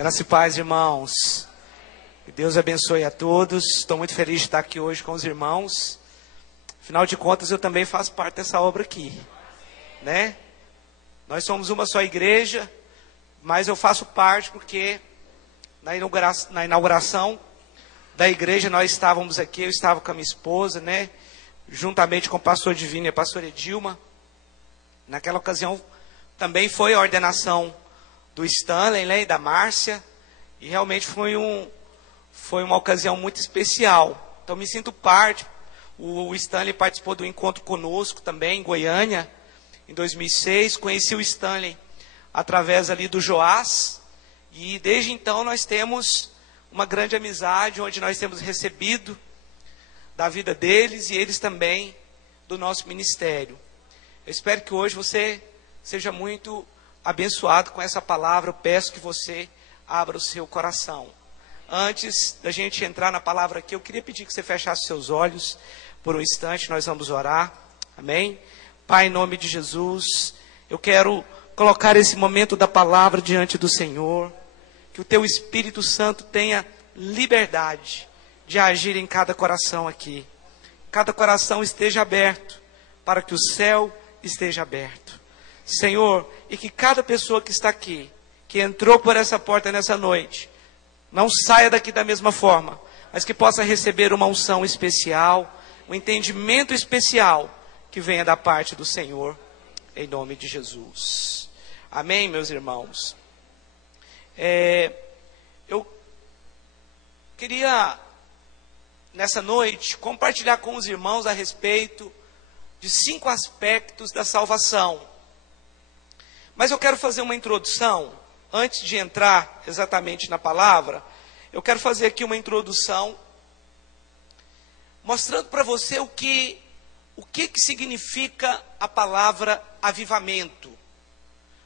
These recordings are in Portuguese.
Graça e paz, irmãos. Que Deus abençoe a todos. Estou muito feliz de estar aqui hoje com os irmãos. Afinal de contas, eu também faço parte dessa obra aqui, né? Nós somos uma só igreja, mas eu faço parte porque na inauguração da igreja nós estávamos aqui, eu estava com a minha esposa, né? Juntamente com o pastor Divino e a pastora Edilma. Naquela ocasião também foi a ordenação do Stanley, né, e da Márcia, e realmente foi uma ocasião muito especial. Então me sinto parte. O Stanley participou do encontro conosco também em Goiânia, em 2006. Conheci o Stanley através ali do Joás, e desde então nós temos uma grande amizade, onde nós temos recebido da vida deles e eles também do nosso ministério. Eu espero que hoje você seja muito abençoado com essa palavra. Eu peço que você abra o seu coração. Antes da gente entrar na palavra aqui, eu queria pedir que você fechasse seus olhos por um instante. Nós vamos orar. Amém? Pai, em nome de Jesus, eu quero colocar esse momento da palavra diante do Senhor. Que o teu Espírito Santo tenha liberdade de agir em cada coração aqui. Cada coração esteja aberto para que o céu esteja aberto. Senhor, e que cada pessoa que está aqui, que entrou por essa porta nessa noite, não saia daqui da mesma forma, mas que possa receber uma unção especial, um entendimento especial que venha da parte do Senhor, em nome de Jesus. Amém, meus irmãos? Eu queria, nessa noite, compartilhar com os irmãos a respeito de 5 aspectos da salvação. Mas eu quero fazer uma introdução, antes de entrar exatamente na palavra. Eu quero fazer aqui uma introdução, mostrando para você o que significa a palavra avivamento.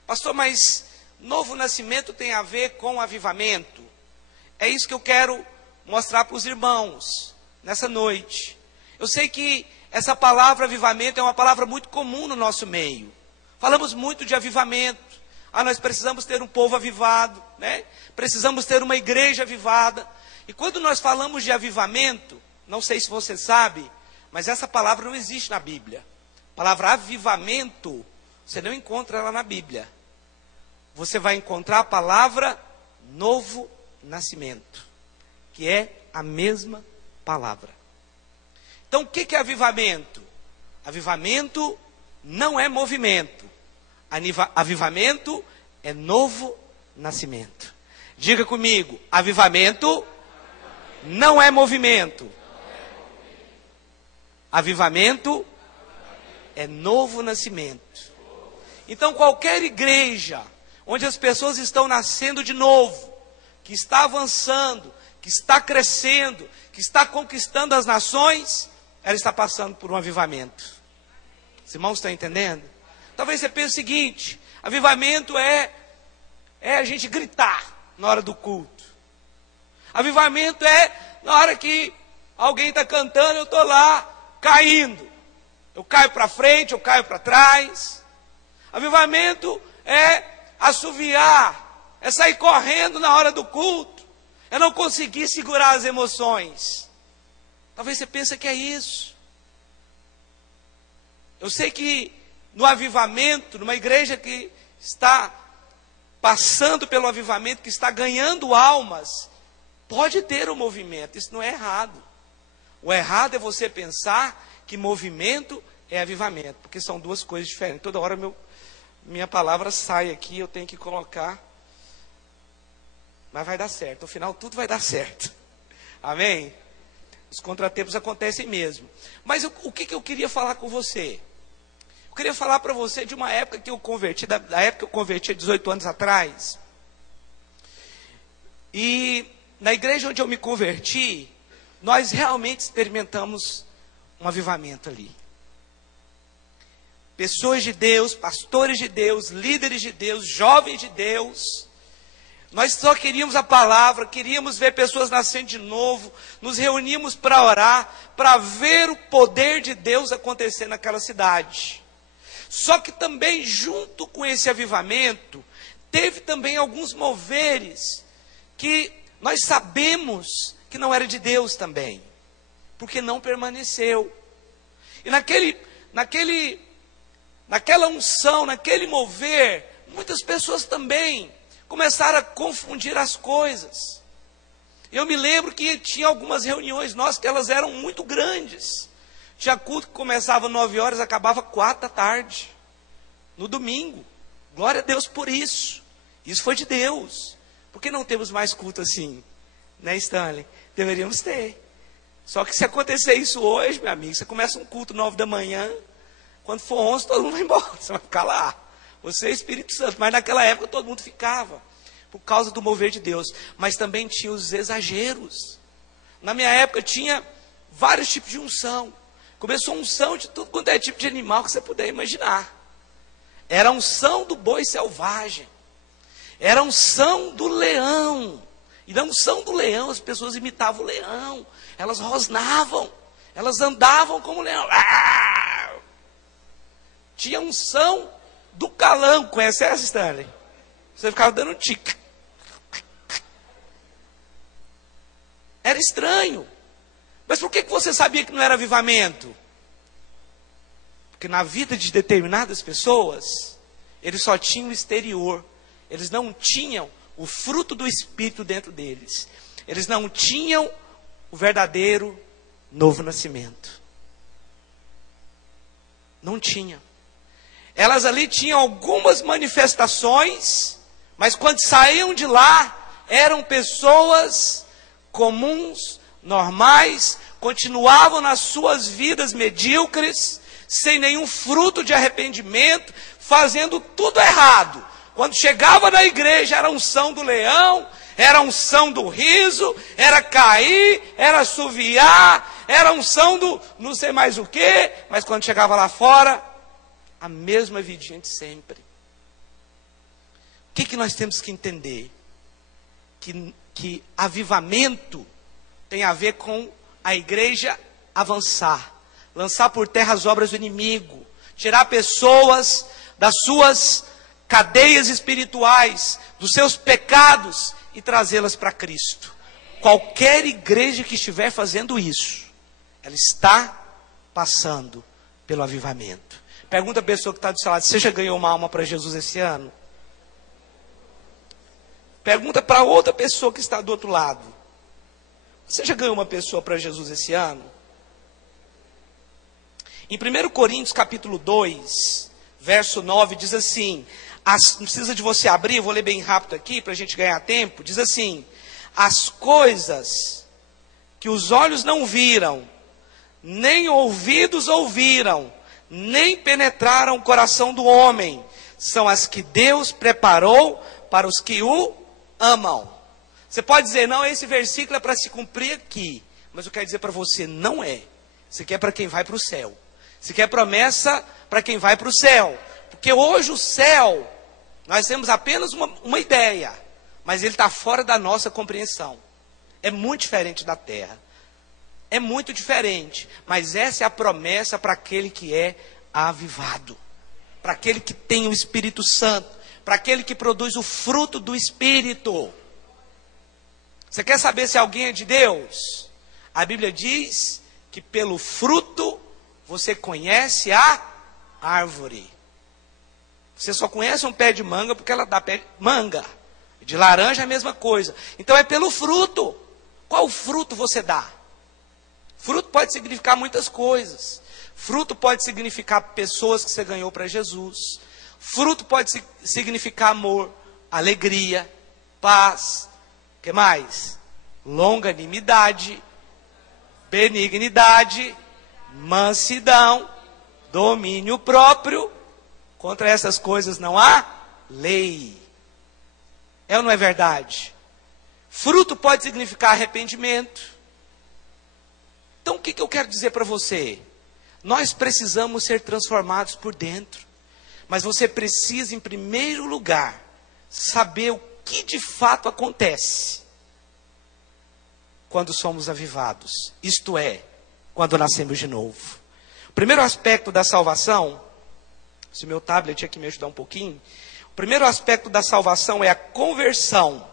Pastor, mas novo nascimento tem a ver com avivamento? É isso que eu quero mostrar para os irmãos nessa noite. Eu sei que essa palavra avivamento é uma palavra muito comum no nosso meio. Falamos muito de avivamento. Nós precisamos ter um povo avivado, né? Precisamos ter uma igreja avivada. E quando nós falamos de avivamento, não sei se você sabe, mas essa palavra não existe na Bíblia. A palavra avivamento, você não encontra ela na Bíblia. Você vai encontrar a palavra novo nascimento, que é a mesma palavra. Então, o que é avivamento? Avivamento não é movimento. Avivamento é novo nascimento. Diga comigo: avivamento não é movimento. Avivamento é novo nascimento. Então, qualquer igreja onde as pessoas estão nascendo de novo, que está avançando, que está crescendo, que está conquistando as nações, ela está passando por um avivamento. Os irmãos estão entendendo? Talvez você pense o seguinte: avivamento é a gente gritar na hora do culto. Avivamento é na hora que alguém está cantando, eu estou lá caindo. Eu caio para frente, eu caio para trás. Avivamento é assoviar, é sair correndo na hora do culto, é não conseguir segurar as emoções. Talvez você pense que é isso. Eu sei que no avivamento, numa igreja que está passando pelo avivamento, que está ganhando almas, pode ter um movimento. Isso não é errado. O errado é você pensar que movimento é avivamento, porque são duas coisas diferentes. Toda hora minha palavra sai aqui, eu tenho que colocar, mas vai dar certo. No final tudo vai dar certo. Amém? Os contratempos acontecem mesmo. Mas o que eu queria falar com você? Eu queria falar para você de uma época que eu converti, da época que eu converti há 18 anos atrás. E na igreja onde eu me converti, nós realmente experimentamos um avivamento ali. Pessoas de Deus, pastores de Deus, líderes de Deus, jovens de Deus. Nós só queríamos a palavra, queríamos ver pessoas nascendo de novo, nos reuníamos para orar, para ver o poder de Deus acontecer naquela cidade. Só que também junto com esse avivamento, teve também alguns moveres que nós sabemos que não era de Deus também, porque não permaneceu. E naquela unção, naquele mover, muitas pessoas também começaram a confundir as coisas. Eu me lembro que tinha algumas reuniões nossas que elas eram muito grandes. Tinha culto que começava 9 horas, acabava 4 da tarde, no domingo. Glória a Deus por isso. Isso foi de Deus. Por que não temos mais culto assim? Né, Stanley? Deveríamos ter. Só que se acontecer isso hoje, meu amigo, você começa um culto 9 da manhã, quando for 11, todo mundo vai embora, você vai ficar lá. Você é Espírito Santo, mas naquela época todo mundo ficava, por causa do mover de Deus. Mas também tinha os exageros. Na minha época tinha vários tipos de unção. Começou a unção de tudo quanto é tipo de animal que você puder imaginar. Era a unção do boi selvagem. Era a unção do leão. E na unção do leão, as pessoas imitavam o leão. Elas rosnavam. Elas andavam como leão. Tinha unção do calango. Conhece essa, Stanley? Você ficava dando um tique. Era estranho. Mas por que você sabia que não era avivamento? Porque na vida de determinadas pessoas, eles só tinham o exterior. Eles não tinham o fruto do Espírito dentro deles. Eles não tinham o verdadeiro novo nascimento. Não tinham. Elas ali tinham algumas manifestações, mas quando saíam de lá, eram pessoas comuns, normais, continuavam nas suas vidas medíocres, sem nenhum fruto de arrependimento, fazendo tudo errado. Quando chegava na igreja, era a unção do leão, era a unção do riso, era cair, era assoviar, era a unção do não sei mais o que, mas quando chegava lá fora, a mesma vidinha de sempre. O que nós temos que entender? Que avivamento tem a ver com a igreja avançar, lançar por terra as obras do inimigo, tirar pessoas das suas cadeias espirituais, dos seus pecados e trazê-las para Cristo. Qualquer igreja que estiver fazendo isso, ela está passando pelo avivamento. Pergunta a pessoa que está do seu lado: você já ganhou uma alma para Jesus esse ano? Pergunta para outra pessoa que está do outro lado: você já ganhou uma pessoa para Jesus esse ano? Em 1 Coríntios capítulo 2, verso 9, diz assim, não precisa de você abrir, eu vou ler bem rápido aqui para a gente ganhar tempo. Diz assim: as coisas que os olhos não viram, nem ouvidos ouviram, nem penetraram o coração do homem, são as que Deus preparou para os que o amam. Você pode dizer: não, esse versículo é para se cumprir aqui. Mas eu quero dizer para você: não é. Isso aqui é para quem vai para o céu. Isso aqui é promessa para quem vai para o céu. Porque hoje o céu, nós temos apenas uma ideia, mas ele está fora da nossa compreensão. É muito diferente da terra. É muito diferente. Mas essa é a promessa para aquele que é avivado. Para aquele que tem o Espírito Santo. Para aquele que produz o fruto do Espírito. Você quer saber se alguém é de Deus? A Bíblia diz que pelo fruto você conhece a árvore. Você só conhece um pé de manga porque ela dá pé de manga. De laranja é a mesma coisa. Então é pelo fruto. Qual fruto você dá? Fruto pode significar muitas coisas. Fruto pode significar pessoas que você ganhou para Jesus. Fruto pode significar amor, alegria, paz. O que mais? Longanimidade, benignidade, mansidão, domínio próprio. Contra essas coisas não há lei. É ou não é verdade? Fruto pode significar arrependimento. Então o que eu quero dizer para você? Nós precisamos ser transformados por dentro. Mas você precisa, em primeiro lugar, saber o que de fato acontece quando somos avivados. Isto é, quando nascemos de novo. O primeiro aspecto da salvação, se o meu tablet aqui me ajudar um pouquinho. O primeiro aspecto da salvação é a conversão.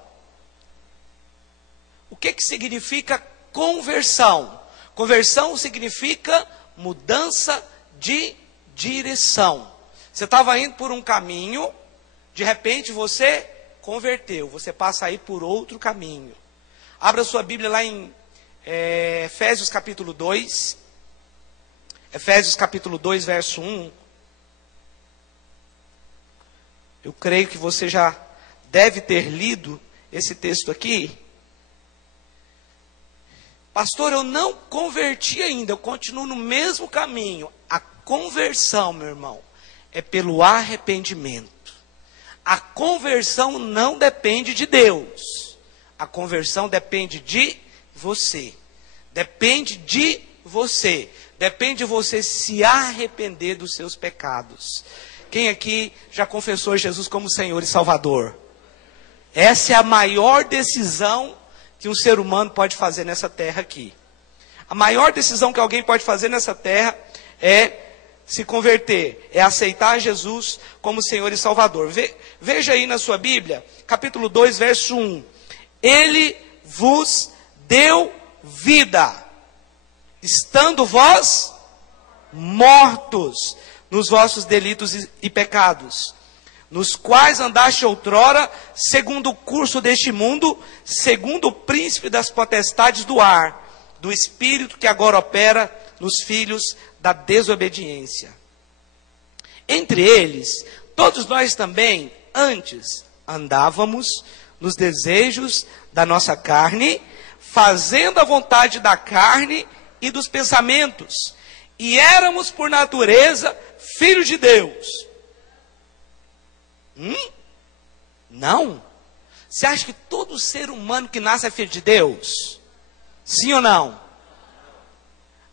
que significa conversão? Conversão significa mudança de direção. Você estava indo por um caminho, de repente você converteu, você passa a ir por outro caminho. Abra sua Bíblia lá em Efésios capítulo 2. Efésios capítulo 2, verso 1. Eu creio que você já deve ter lido esse texto aqui. Pastor, eu não converti ainda, eu continuo no mesmo caminho. A conversão, meu irmão, é pelo arrependimento. A conversão não depende de Deus. A conversão depende de você. Depende de você. Depende de você se arrepender dos seus pecados. Quem aqui já confessou Jesus como Senhor e Salvador? Essa é a maior decisão que um ser humano pode fazer nessa terra aqui. A maior decisão que alguém pode fazer nessa terra é se converter, é aceitar Jesus como Senhor e Salvador. Veja aí na sua Bíblia, capítulo 2, verso 1. Ele vos deu vida, estando vós mortos nos vossos delitos e pecados, nos quais andaste outrora, segundo o curso deste mundo, segundo o príncipe das potestades do ar, do espírito que agora opera nos filhos da desobediência. Entre eles, todos nós também, antes, andávamos nos desejos da nossa carne, fazendo a vontade da carne e dos pensamentos, e éramos por natureza filhos de Deus. Não. Você acha que todo ser humano que nasce é filho de Deus? Sim ou não?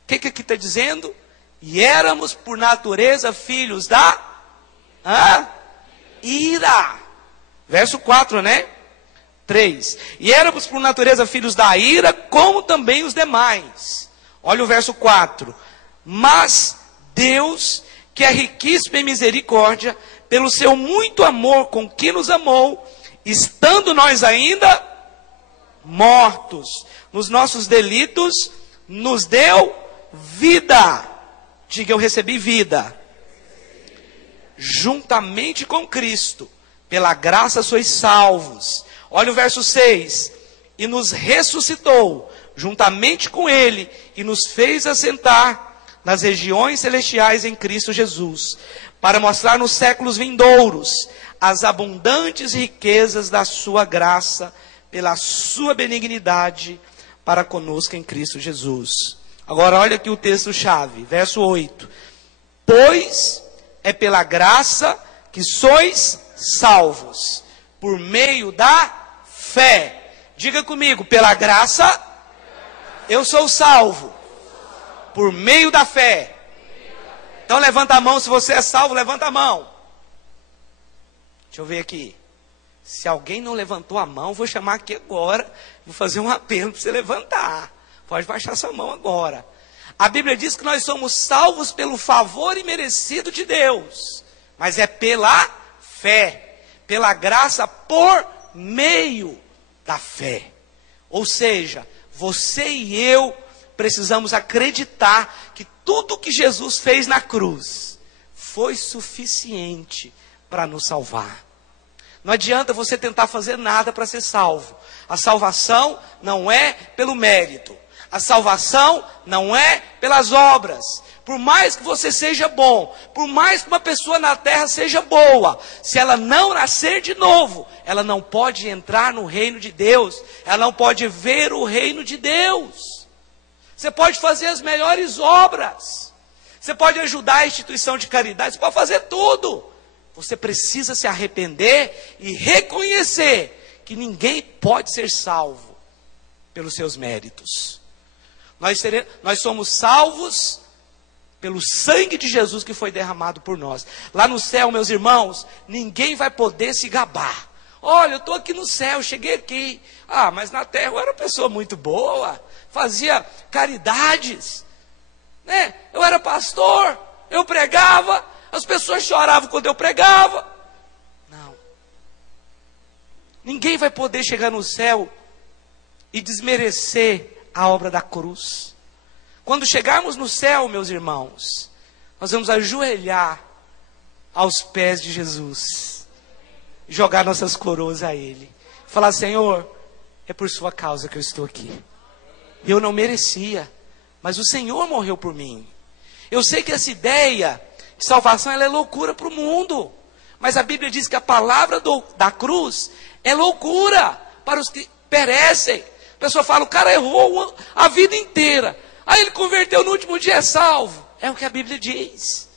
O que aqui está dizendo? E éramos por natureza filhos da ira. Verso 4, né? 3. E éramos por natureza filhos da ira, como também os demais. Olha o verso 4. Mas Deus, que é riquíssimo em misericórdia, pelo seu muito amor com que nos amou, estando nós ainda mortos nos nossos delitos, nos deu vida. Diga, eu recebi vida. Juntamente com Cristo, pela graça sois salvos. Olha o verso 6. E nos ressuscitou, juntamente com Ele, e nos fez assentar nas regiões celestiais em Cristo Jesus, para mostrar nos séculos vindouros as abundantes riquezas da sua graça, pela sua benignidade, para conosco em Cristo Jesus. Agora olha aqui o texto-chave, verso 8. Pois é pela graça que sois salvos, por meio da fé. Diga comigo, pela graça eu sou salvo, por meio da fé. Então levanta a mão, se você é salvo, levanta a mão. Deixa eu ver aqui. Se alguém não levantou a mão, vou chamar aqui agora, vou fazer um apelo para você levantar. Pode baixar sua mão agora. A Bíblia diz que nós somos salvos pelo favor imerecido de Deus, mas é pela fé, pela graça por meio da fé. Ou seja, você e eu precisamos acreditar que tudo que Jesus fez na cruz foi suficiente para nos salvar. Não adianta você tentar fazer nada para ser salvo. A salvação não é pelo mérito. A salvação não é pelas obras. Por mais que você seja bom, por mais que uma pessoa na terra seja boa, se ela não nascer de novo, ela não pode entrar no reino de Deus. Ela não pode ver o reino de Deus. Você pode fazer as melhores obras. Você pode ajudar a instituição de caridade. Você pode fazer tudo. Você precisa se arrepender e reconhecer que ninguém pode ser salvo pelos seus méritos. Nós somos salvos pelo sangue de Jesus que foi derramado por nós. Lá no céu, meus irmãos, ninguém vai poder se gabar. Olha, eu estou aqui no céu, cheguei aqui. Ah, mas na terra eu era uma pessoa muito boa, fazia caridades, né? Eu era pastor, eu pregava, as pessoas choravam quando eu pregava. Não. Ninguém vai poder chegar no céu e desmerecer a obra da cruz. Quando chegarmos no céu, meus irmãos, nós vamos ajoelhar aos pés de Jesus, jogar nossas coroas a Ele, falar: Senhor, é por sua causa que eu estou aqui. Eu não merecia, mas o Senhor morreu por mim. Eu sei que essa ideia de salvação ela é loucura para o mundo, mas a Bíblia diz que a palavra da cruz é loucura para os que perecem. A pessoa fala: o cara errou a vida inteira, aí ele converteu no último dia, é salvo. É o que a Bíblia diz.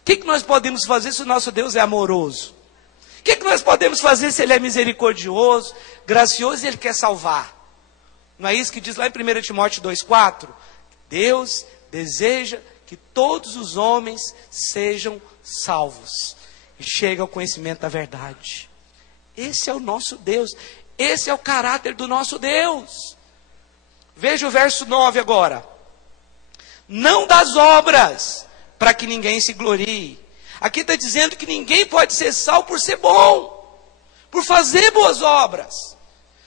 O que nós podemos fazer se o nosso Deus é amoroso? O que nós podemos fazer se Ele é misericordioso, gracioso e Ele quer salvar? Não é isso que diz lá em 1 Timóteo 2,4? Deus deseja que todos os homens sejam salvos e cheguem ao conhecimento da verdade. Esse é o nosso Deus. Esse é o caráter do nosso Deus. Veja o verso 9 agora. Não das obras, para que ninguém se glorie. Aqui está dizendo que ninguém pode ser salvo por ser bom, por fazer boas obras.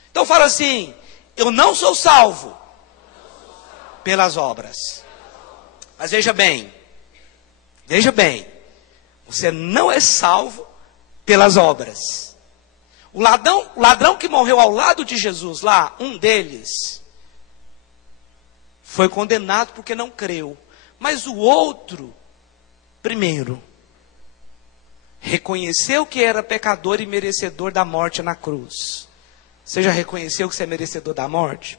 Então fala assim: eu não sou salvo pelas obras. Mas veja bem, você não é salvo pelas obras. O ladrão que morreu ao lado de Jesus lá, um deles, foi condenado porque não creu. Mas o outro, primeiro, reconheceu que era pecador e merecedor da morte na cruz. Você já reconheceu que você é merecedor da morte?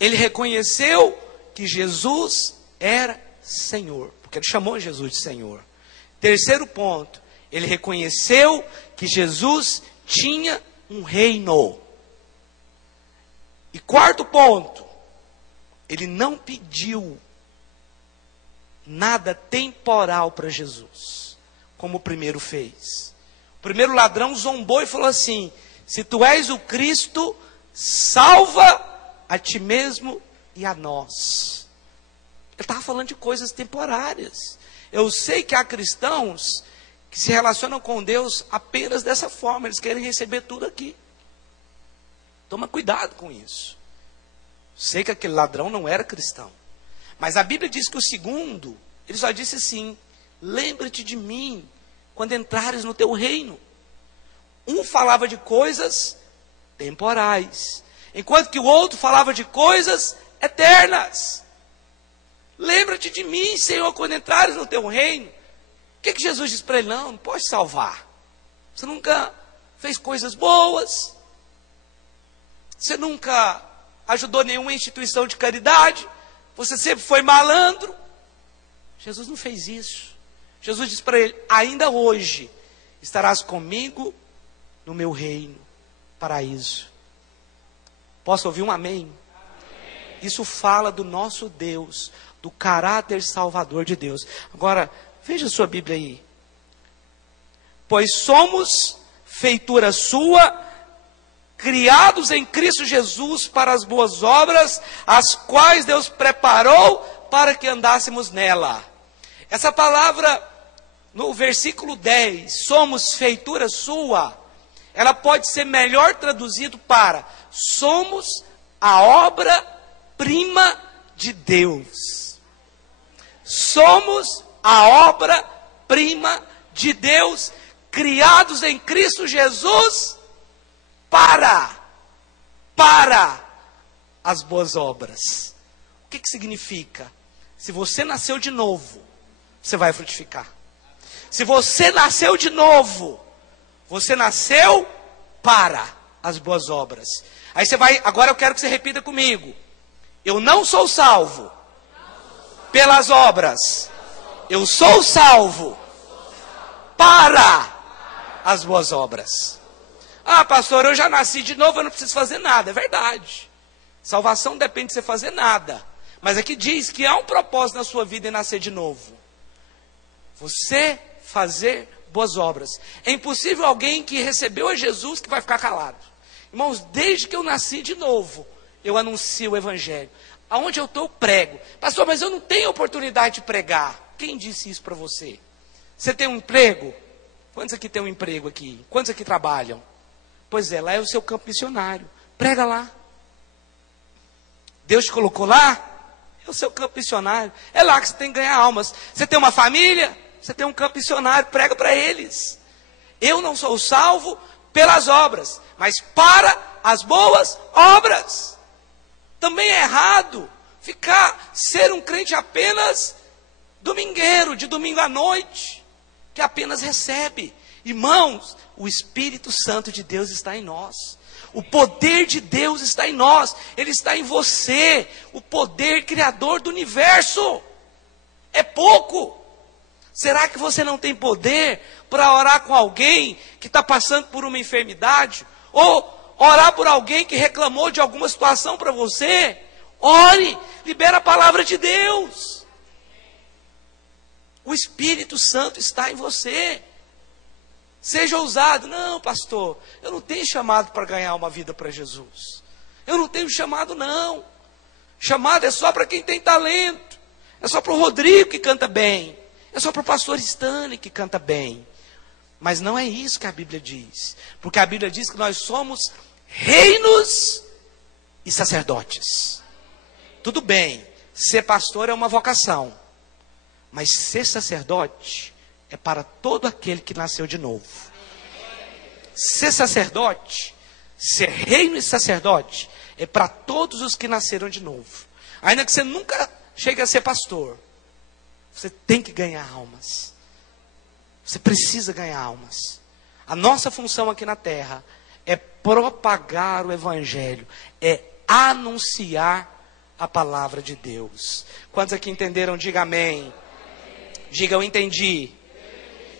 Ele reconheceu que Jesus era Senhor, porque ele chamou Jesus de Senhor. Terceiro ponto, ele reconheceu que Jesus tinha um reino. E quarto ponto, ele não pediu nada temporal para Jesus, como o primeiro fez. O primeiro ladrão zombou e falou assim: se tu és o Cristo, salva a ti mesmo e a nós. Ele estava falando de coisas temporárias. Eu sei que há cristãos que se relacionam com Deus apenas dessa forma, eles querem receber tudo aqui. Toma cuidado com isso. Sei que aquele ladrão não era cristão, mas a Bíblia diz que o segundo, ele só disse assim: lembra-te de mim quando entrares no teu reino. Um falava de coisas temporais, enquanto que o outro falava de coisas eternas. Lembra-te de mim, Senhor, quando entrares no teu reino. O que Jesus disse para ele? Não pode salvar. Você nunca fez coisas boas, você nunca ajudou nenhuma instituição de caridade, você sempre foi malandro. Jesus não fez isso. Jesus disse para ele: ainda hoje estarás comigo no meu reino, paraíso. Posso ouvir um amém? Amém. Isso fala do nosso Deus, do caráter salvador de Deus. Agora, veja a sua Bíblia aí. Pois somos feitura sua, criados em Cristo Jesus para as boas obras, as quais Deus preparou para que andássemos nela. Essa palavra, no versículo 10, somos feitura sua, ela pode ser melhor traduzido para: somos a obra-prima de Deus. Somos a obra-prima de Deus, criados em Cristo Jesus para as boas obras. O que significa? Se você nasceu de novo, você vai frutificar. Se você nasceu de novo, você nasceu para as boas obras. Aí você vai, agora eu quero que você repita comigo: eu não sou salvo pelas obras, eu sou salvo para as boas obras. Ah, pastor, eu já nasci de novo, eu não preciso fazer nada. É verdade. Salvação não depende de você fazer nada. Mas aqui diz que há um propósito na sua vida em nascer de novo. Você fazer boas obras. É impossível alguém que recebeu a Jesus que vai ficar calado. Irmãos, desde que eu nasci de novo, eu anuncio o Evangelho. Aonde eu estou, eu prego. Pastor, mas eu não tenho oportunidade de pregar. Quem disse isso para você? Você tem um emprego? Quantos aqui tem um emprego aqui? Quantos aqui trabalham? Pois é, lá é o seu campo missionário. Prega lá. Deus te colocou lá, é o seu campo missionário. É lá que você tem que ganhar almas. Você tem uma família, você tem um campo missionário, prega para eles. Eu não sou salvo pelas obras, mas para as boas obras. Também é errado ser um crente apenas domingueiro, de domingo à noite, que apenas recebe. Irmãos, o Espírito Santo de Deus está em nós. O poder de Deus está em nós. Ele está em você. O poder criador do universo. É pouco. Será que você não tem poder para orar com alguém que está passando por uma enfermidade? Ou orar por alguém que reclamou de alguma situação para você? Ore, libera a palavra de Deus. O Espírito Santo está em você. Seja ousado. Não, pastor, eu não tenho chamado para ganhar uma vida para Jesus. Eu não tenho chamado, não. Chamado é só para quem tem talento. É só para o Rodrigo que canta bem. É só para o pastor Stanley que canta bem. Mas não é isso que a Bíblia diz. Porque a Bíblia diz que nós somos reinos e sacerdotes. Tudo bem, ser pastor é uma vocação. Mas ser sacerdote é para todo aquele que nasceu de novo. Ser sacerdote, ser reino e sacerdote, é para todos os que nasceram de novo. Ainda que você nunca chegue a ser pastor, você tem que ganhar almas. Você precisa ganhar almas. A nossa função aqui na terra é propagar o Evangelho, é anunciar a palavra de Deus. Quantos aqui entenderam? Diga amém. Diga, eu entendi.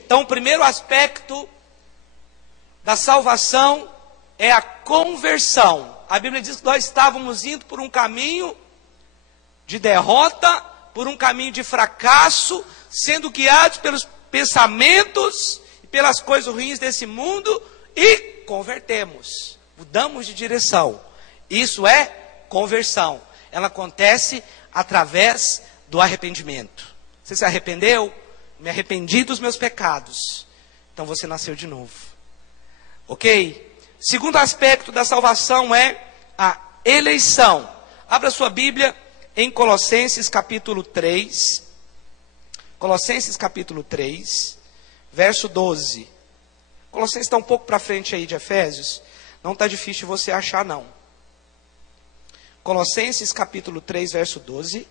Então, o primeiro aspecto da salvação é a conversão. A Bíblia diz que nós estávamos indo por um caminho de derrota, por um caminho de fracasso, sendo guiados pelos pensamentos e pelas coisas ruins desse mundo, e convertemos, mudamos de direção. Isso é conversão. Ela acontece através do arrependimento. Você se arrependeu? Me arrependi dos meus pecados. Então você nasceu de novo. Ok? Segundo aspecto da salvação é a eleição. Abra sua Bíblia em Colossenses capítulo 3. Colossenses capítulo 3, verso 12. Colossenses está um pouco para frente aí de Efésios. Não está difícil de você achar, não. Colossenses capítulo 3, verso 12.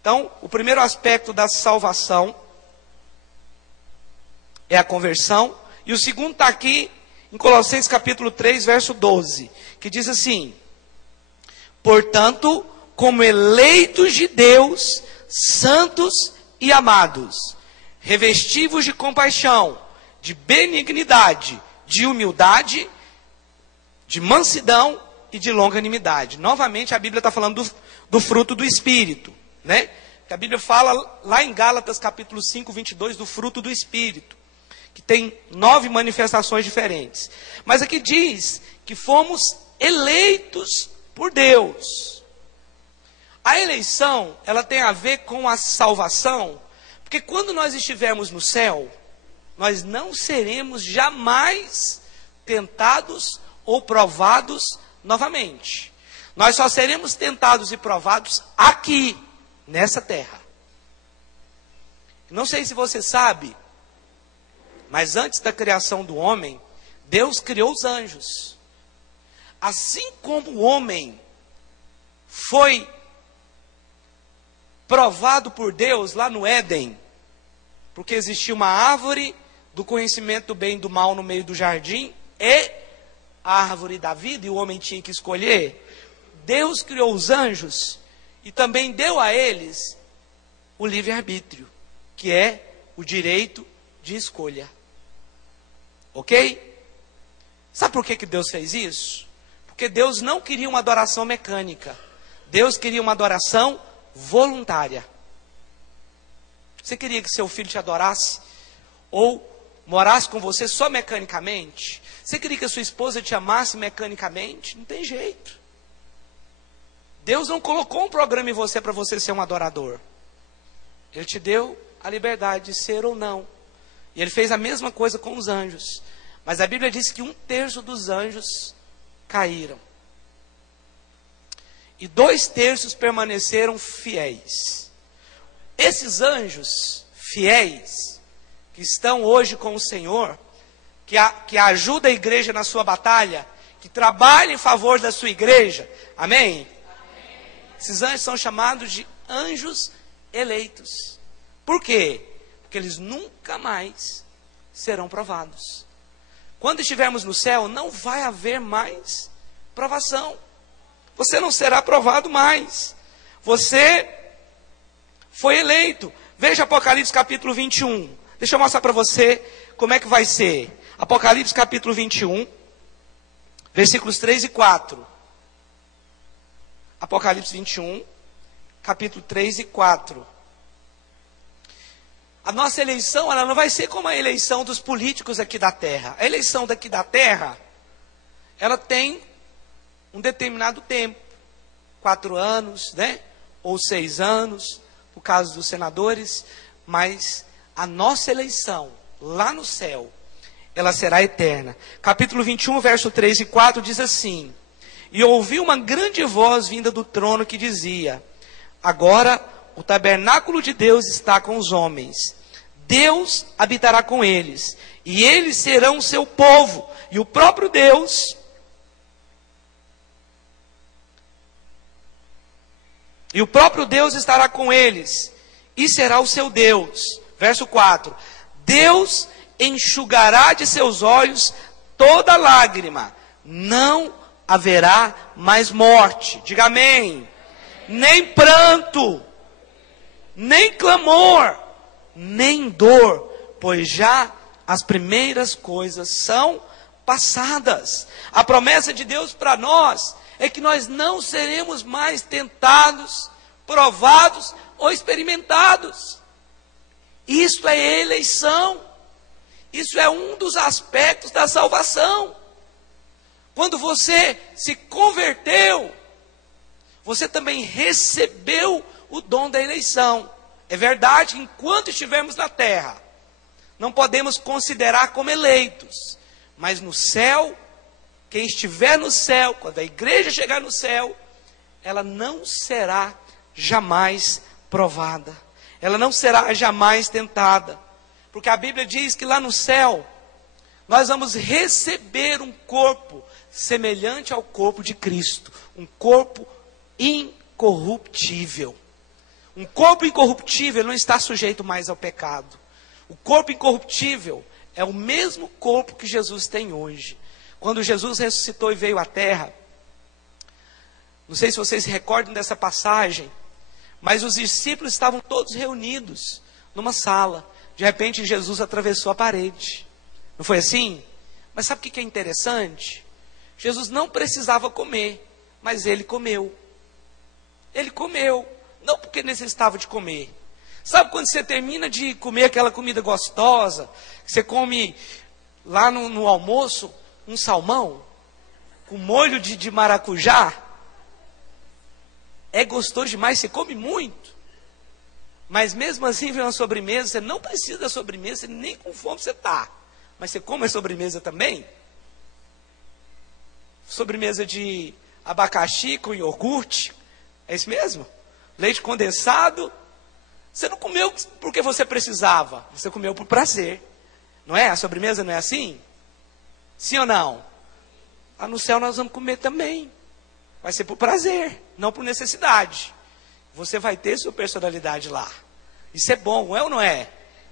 Então, o primeiro aspecto da salvação é a conversão. E o segundo está aqui em Colossenses capítulo 3, verso 12. Que diz assim: portanto, como eleitos de Deus, santos e amados, revestivos de compaixão, de benignidade, de humildade, de mansidão e de longanimidade. Novamente a Bíblia está falando do fruto do Espírito, né? Que a Bíblia fala lá em Gálatas capítulo 5, 22, do fruto do Espírito, que tem 9 manifestações diferentes. Mas aqui diz que fomos eleitos por Deus. A eleição, ela tem a ver com a salvação, porque quando nós estivermos no céu, nós não seremos jamais tentados ou provados novamente. Nós só seremos tentados e provados aqui, nessa terra. Não sei se você sabe, mas antes da criação do homem, Deus criou os anjos. Assim como o homem foi provado por Deus lá no Éden, porque existia uma árvore do conhecimento do bem e do mal no meio do jardim, e a árvore da vida, e o homem tinha que escolher. Deus criou os anjos e também deu a eles o livre-arbítrio, que é o direito de escolha. Ok? Sabe por que Deus fez isso? Porque Deus não queria uma adoração mecânica. Deus queria uma adoração voluntária. Você queria que seu filho te adorasse? Ou morasse com você só mecanicamente? Você queria que a sua esposa te amasse mecanicamente? Não tem jeito. Deus não colocou um programa em você para você ser um adorador. Ele te deu a liberdade de ser ou não. E ele fez a mesma coisa com os anjos. Mas a Bíblia diz que 1/3 dos anjos caíram. E 2/3 permaneceram fiéis. Esses anjos fiéis, que estão hoje com o Senhor, que ajuda a igreja na sua batalha, que trabalha em favor da sua igreja, amém? Esses anjos são chamados de anjos eleitos. Por quê? Porque eles nunca mais serão provados. Quando estivermos no céu, não vai haver mais provação. Você não será provado mais. Você foi eleito. Veja Apocalipse capítulo 21. Deixa eu mostrar para você como é que vai ser. Apocalipse capítulo 21, versículos 3 e 4. Apocalipse 21, capítulo 3 e 4. A nossa eleição, ela não vai ser como a eleição dos políticos aqui da terra. A eleição daqui da terra, ela tem um determinado tempo. 4 anos, né? Ou 6 anos, por causa dos senadores. Mas a nossa eleição, lá no céu, ela será eterna. Capítulo 21, verso 3 e 4 diz assim: E ouvi uma grande voz vinda do trono que dizia: Agora o tabernáculo de Deus está com os homens. Deus habitará com eles, e eles serão seu povo, e o próprio Deus estará com eles, e será o seu Deus. Verso 4: Deus enxugará de seus olhos toda lágrima, não haverá mais morte. Diga amém. Nem pranto, nem clamor, nem dor, pois já as primeiras coisas são passadas. A promessa de Deus para nós é que nós não seremos mais tentados, provados ou experimentados. Isto é eleição. Isso é um dos aspectos da salvação. Quando você se converteu, você também recebeu o dom da eleição. É verdade, enquanto estivermos na terra, não podemos considerar como eleitos. Mas no céu, quem estiver no céu, quando a igreja chegar no céu, ela não será jamais provada. Ela não será jamais tentada. Porque a Bíblia diz que lá no céu, nós vamos receber um corpo semelhante ao corpo de Cristo. Um corpo incorruptível. Um corpo incorruptível não está sujeito mais ao pecado. O corpo incorruptível é o mesmo corpo que Jesus tem hoje. Quando Jesus ressuscitou e veio à terra, não sei se vocês se recordam dessa passagem, mas os discípulos estavam todos reunidos numa sala. De repente Jesus atravessou a parede. Não foi assim? Mas sabe o que é interessante? Jesus não precisava comer, mas ele comeu. Ele comeu, não porque necessitava de comer. Sabe quando você termina de comer aquela comida gostosa, que você come lá no almoço, um salmão, com molho de maracujá? É gostoso demais, você come muito. Mas mesmo assim vem uma sobremesa, você não precisa da sobremesa, nem com fome você está. Mas você come a sobremesa também? Sobremesa de abacaxi com iogurte, é isso mesmo? Leite condensado. Você não comeu porque você precisava, você comeu por prazer. Não é? A sobremesa não é assim? Sim ou não? Lá no céu nós vamos comer também. Vai ser por prazer, não por necessidade. Você vai ter sua personalidade lá. Isso é bom, é ou não é?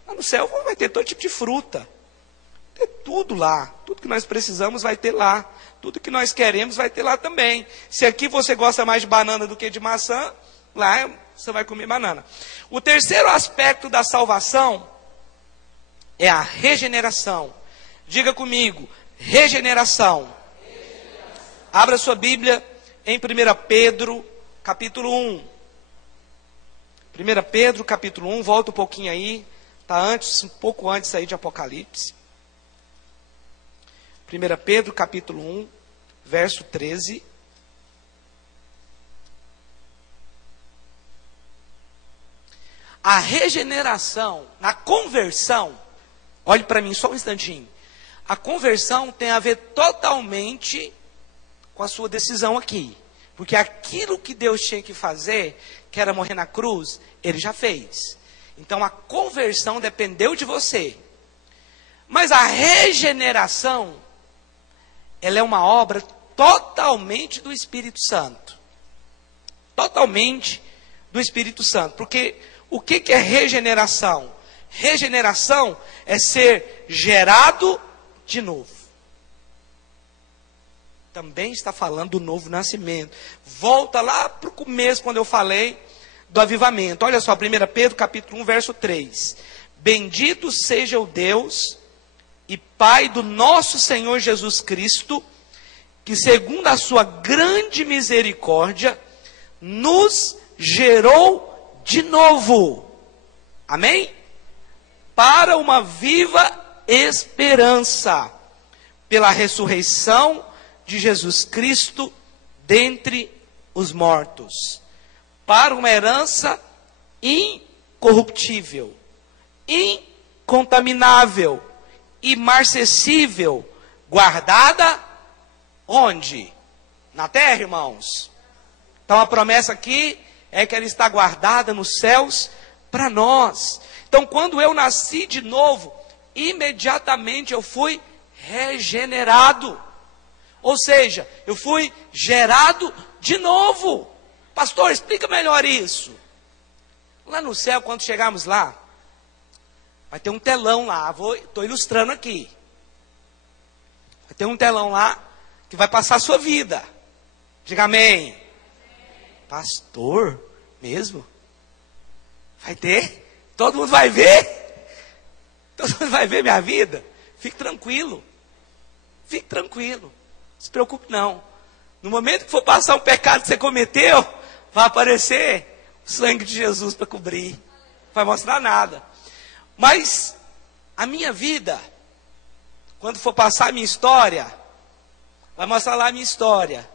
Lá no céu vai ter todo tipo de fruta. Vai ter tudo lá. Tudo que nós precisamos vai ter lá. Tudo que nós queremos vai ter lá também. Se aqui você gosta mais de banana do que de maçã, lá você vai comer banana. O terceiro aspecto da salvação é a regeneração. Diga comigo, regeneração. Abra sua Bíblia em 1 Pedro, capítulo 1. 1 Pedro, capítulo 1, volta um pouquinho aí. Está um pouco antes aí de Apocalipse. 1 Pedro, capítulo 1, verso 13. A regeneração, na conversão, olhe para mim só um instantinho. A conversão tem a ver totalmente com a sua decisão aqui. Porque aquilo que Deus tinha que fazer, que era morrer na cruz, Ele já fez. Então a conversão dependeu de você. Mas a regeneração, ela é uma obra totalmente do Espírito Santo. Totalmente do Espírito Santo. Porque o que é regeneração? Regeneração é ser gerado de novo. Também está falando do novo nascimento. Volta lá para o começo, quando eu falei do avivamento. Olha só, 1 Pedro capítulo 1, verso 3. Bendito seja o Deus e Pai do nosso Senhor Jesus Cristo, que segundo a sua grande misericórdia, nos gerou de novo. Amém? Para uma viva esperança, pela ressurreição de Jesus Cristo dentre os mortos, para uma herança incorruptível, incontaminável, imarcessível, guardada onde? Na terra, irmãos. Então a promessa aqui é que ela está guardada nos céus para nós. Então quando eu nasci de novo, imediatamente eu fui regenerado. Ou seja, eu fui gerado de novo. Pastor, explica melhor isso. Lá no céu, quando chegarmos lá, vai ter um telão lá. Estou ilustrando aqui. Vai ter um telão lá que vai passar a sua vida. Diga amém. Pastor, mesmo? Vai ter? Todo mundo vai ver? Todo mundo vai ver minha vida? Fique tranquilo. Fique tranquilo. Não se preocupe não. No momento que for passar um pecado que você cometeu, vai aparecer o sangue de Jesus para cobrir. Não vai mostrar nada. Mas a minha vida, quando for passar a minha história, vai mostrar lá a minha história.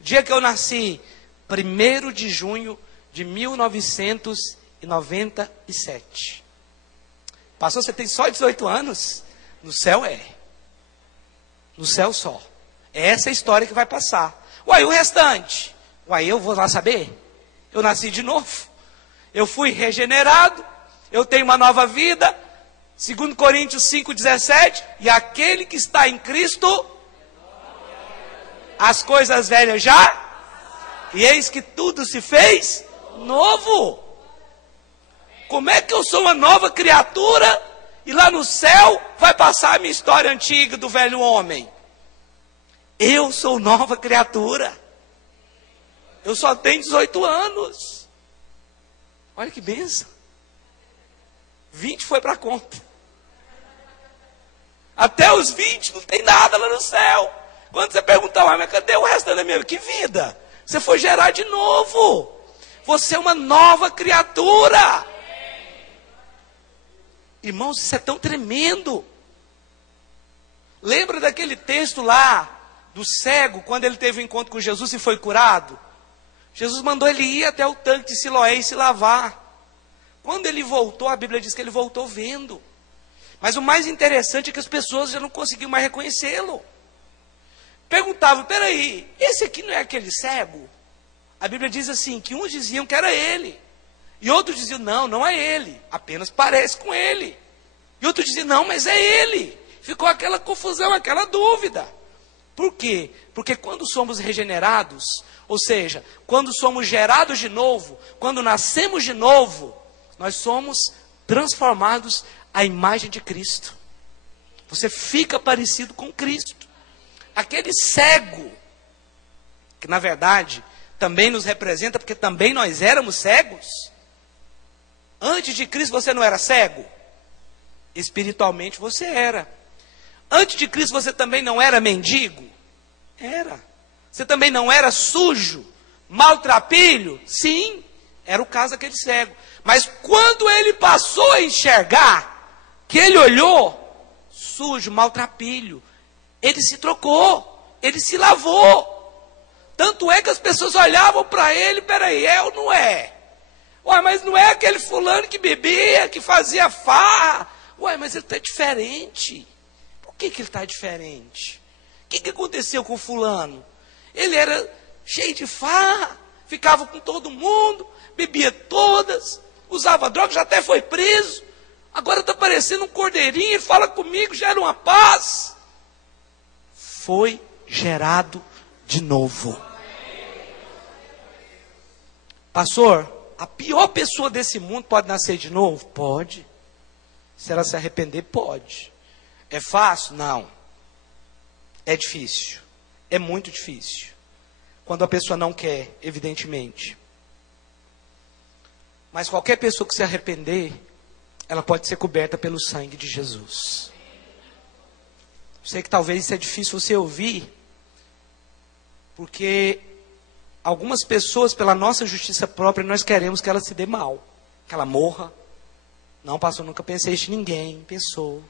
O dia que eu nasci, 1º de junho de 1997. Passou, você tem só 18 anos? No céu é. No céu só. É essa a história que vai passar. Uai, o restante? Uai, eu vou lá saber? Eu nasci de novo. Eu fui regenerado. Eu tenho uma nova vida. 2 Coríntios 5,17. E aquele que está em Cristo, as coisas velhas já. E eis que tudo se fez novo. Como é que eu sou uma nova criatura e lá no céu vai passar a minha história antiga do velho homem? Eu sou nova criatura. Eu só tenho 18 anos. Olha que bênção. 20 foi para a conta. Até os 20 não tem nada lá no céu. Quando você pergunta, mas cadê o resto da minha vida? Que vida? Você foi gerar de novo. Você é uma nova criatura. Irmãos, isso é tão tremendo. Lembra daquele texto lá do cego, quando ele teve um encontro com Jesus e foi curado? Jesus mandou ele ir até o tanque de Siloé e se lavar. Quando ele voltou, a Bíblia diz que ele voltou vendo. Mas o mais interessante é que as pessoas já não conseguiam mais reconhecê-lo. Perguntavam, peraí, esse aqui não é aquele cego? A Bíblia diz assim, que uns diziam que era ele. E outros diziam, não, não é ele, apenas parece com ele. E outros diziam, não, mas é ele. Ficou aquela confusão, aquela dúvida. Por quê? Porque quando somos regenerados, ou seja, quando somos gerados de novo, quando nascemos de novo, nós somos transformados à imagem de Cristo. Você fica parecido com Cristo. Aquele cego, que na verdade também nos representa, porque também nós éramos cegos. Antes de Cristo você não era cego? Espiritualmente você era. Antes de Cristo você também não era mendigo? Era. Você também não era sujo, maltrapilho? Sim, era o caso daquele cego. Mas quando ele passou a enxergar, que ele olhou, sujo, maltrapilho, ele se trocou, ele se lavou. Tanto é que as pessoas olhavam para ele, peraí, é ou não é? Ué, mas não é aquele fulano que bebia, que fazia farra? Ué, mas ele está diferente. Por que ele está diferente? O que aconteceu com o fulano? Ele era cheio de farra, ficava com todo mundo, bebia todas, usava droga, já até foi preso. Agora está parecendo um cordeirinho, ele fala comigo, gera uma paz. Foi gerado de novo. Pastor, a pior pessoa desse mundo pode nascer de novo? Pode. Se ela se arrepender, pode. É fácil? Não. É difícil. É muito difícil. Quando a pessoa não quer, evidentemente. Mas qualquer pessoa que se arrepender, ela pode ser coberta pelo sangue de Jesus. Sei que talvez isso é difícil você ouvir, porque algumas pessoas, pela nossa justiça própria, nós queremos que ela se dê mal, que ela morra. Não, pastor, nunca pensei isso em ninguém. Pensou.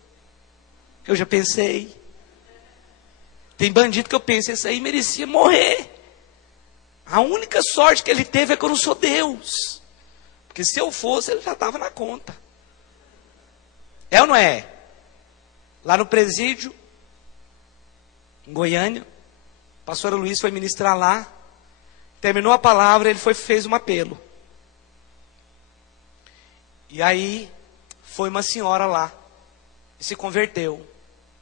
Eu já pensei. Tem bandido que eu penso, esse aí merecia morrer. A única sorte que ele teve é que eu não sou Deus. Porque se eu fosse, ele já estava na conta. É ou não é? Lá no presídio, em Goiânia, o pastor Luiz foi ministrar lá. Terminou a palavra, ele fez um apelo. E aí, foi uma senhora lá, e se converteu.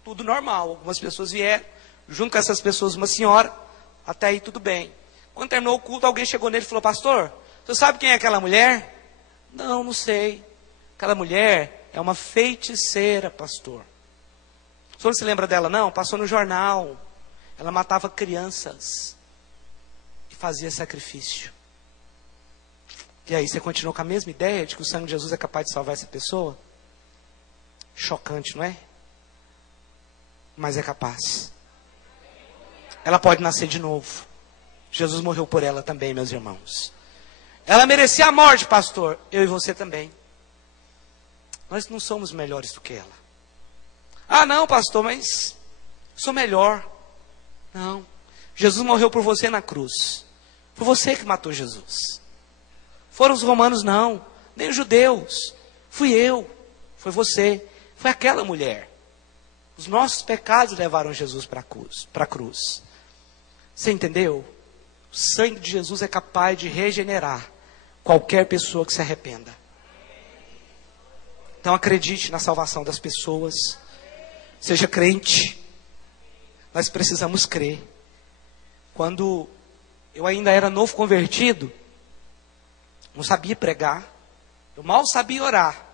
Tudo normal, algumas pessoas vieram, junto com essas pessoas uma senhora, até aí tudo bem. Quando terminou o culto, alguém chegou nele e falou, pastor, você sabe quem é aquela mulher? Não, não sei. Aquela mulher é uma feiticeira, pastor. O senhor se lembra dela? Não, passou no jornal. Ela matava crianças e fazia sacrifício. E aí, você continuou com a mesma ideia de que o sangue de Jesus é capaz de salvar essa pessoa? Chocante, não é? Mas é capaz. Ela pode nascer de novo. Jesus morreu por ela também, meus irmãos. Ela merecia a morte, pastor. Eu e você também. Nós não somos melhores do que ela. Ah, não, pastor, mas sou melhor. Não. Jesus morreu por você na cruz. Foi você que matou Jesus. Foram os romanos, não. Nem os judeus. Fui eu. Foi você. Foi aquela mulher. Os nossos pecados levaram Jesus para a cruz. Você entendeu? O sangue de Jesus é capaz de regenerar qualquer pessoa que se arrependa. Então acredite na salvação das pessoas. Seja crente. Nós precisamos crer. Quando eu ainda era novo convertido, não sabia pregar, eu mal sabia orar.